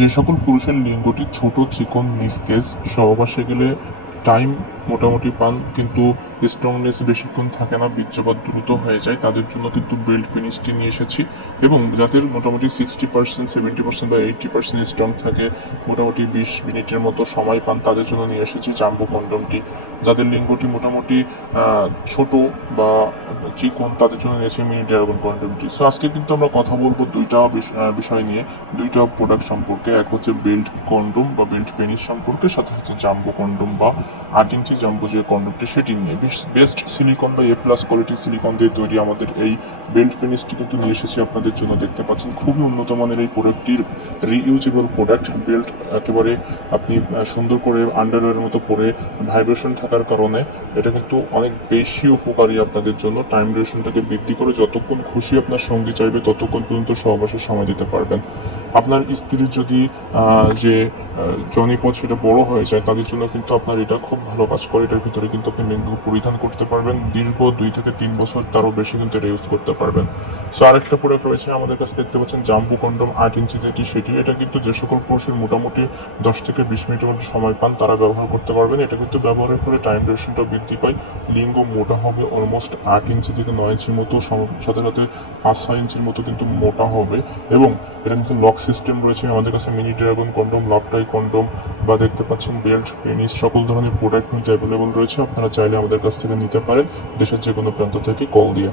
যে সকল পুরুষের লিঙ্গটি ছোট, চিকন, নিস্তেজ, সহবাসে গেলে টাইম মোটামুটি পান কিন্তু স্ট্রংনেস বেশিক্ষণ থাকে না, বীর্যপাত দ্রুত হয়ে যায়, তাদের জন্য কিন্তু বেল্ট পেনিসটি নিয়ে এসেছি। এবং যাদের মোটামুটি 60%, 70% বা 80% স্ট্রং থাকে, মোটামুটি 20 মিনিটের মতো সময় পান, তাদের জন্য নিয়ে এসেছি জাম্বো কন্ডমটি। যাদের লিঙ্গটি মোটামুটি ছোট বা চিকন, তাদের জন্য নিয়েছি মিনি ড্রাগন কন্ডমটি। সো আজকে কিন্তু আমরা কথা বলবো দুইটা বিষয় নিয়ে, দুইটা প্রোডাক্ট সম্পর্কে। এক হচ্ছে বেল্ট কন্ডম বা বেল্ট পেনিস সম্পর্কে, সাথে হচ্ছে জাম্বো কন্ডম বা 8 ইঞ্চি জাম্বো যে কন্ডমটি সেটি নিয়ে। বেস্ট সিলিকন বা A+ কোয়ালিটির সিলিকন দিয়ে তৈরি আমাদের এই বেল্ট পেনিসটি কিন্তু নিয়ে এসেছি আপনাদের জন্য। দেখতে পাচ্ছেন খুবই উন্নত মানের এই প্রোডাক্টটির রিইউজেবল প্রোডাক্ট। বেল্ট একেবারে আপনি সুন্দর করে আন্ডারওয়্যারের মতো পরে ভাইব্রেশন থাকার কারণে এটা কিন্তু অনেক বেশি উপকারী আপনাদের জন্য। টাইম ডিউরেশনটাকে বৃদ্ধি করে যতক্ষণ খুশি আপনার সঙ্গী চাইবে ততক্ষণ পর্যন্ত সহবাসের সময় দিতে পারবেন। আপনার স্ত্রীর যদি যে জনিপথ সেটা বড় হয়ে যায়, তাদের জন্য কিন্তু আপনার এটা খুব ভালো কাজ করে। এটার ভিতরে কিন্তু আপনি লিঙ্গ পরিধান করতে পারবেন, দীর্ঘ 2 থেকে 3 বছর তারও বেশি কিন্তু এটা ইউজ করতে পারবেন। সো আরেকটা প্রোডাক্ট রয়েছে আমাদের কাছে, দেখতে পাচ্ছেন জাম্বো কন্ডম 8 ইঞ্চি যেটি সেটি। এটা কিন্তু যে সকল পুরুষের মোটামুটি 10 থেকে 20 মিনিটের মতো সময় পান তারা ব্যবহার করতে পারবেন। এটা কিন্তু ব্যবহারের পরে টাইম ডিউরেশনটা বৃদ্ধি পায়, লিঙ্গ মোটা হবে অলমোস্ট 8 ইঞ্চি থেকে 9 ইঞ্চির মতো, সাথে সাথে 5-6 ইঞ্চির মতো কিন্তু মোটা হবে। এবং এটা কিন্তু লক সিস্টেম রয়েছে আমাদের কাছে। মিনি ড্রাগন কন্ডম, লাভটাই কন্ডম বা দেখতে পাচ্ছেন বেল্ট পেনিস, সকল ধরনের প্রোডাক্ট কিন্তু অ্যাভেলেবল রয়েছে। আপনারা চাইলে আমাদের কাছ থেকে নিতে পারেন দেশের যে কোনো প্রান্ত থেকে কল দিয়ে।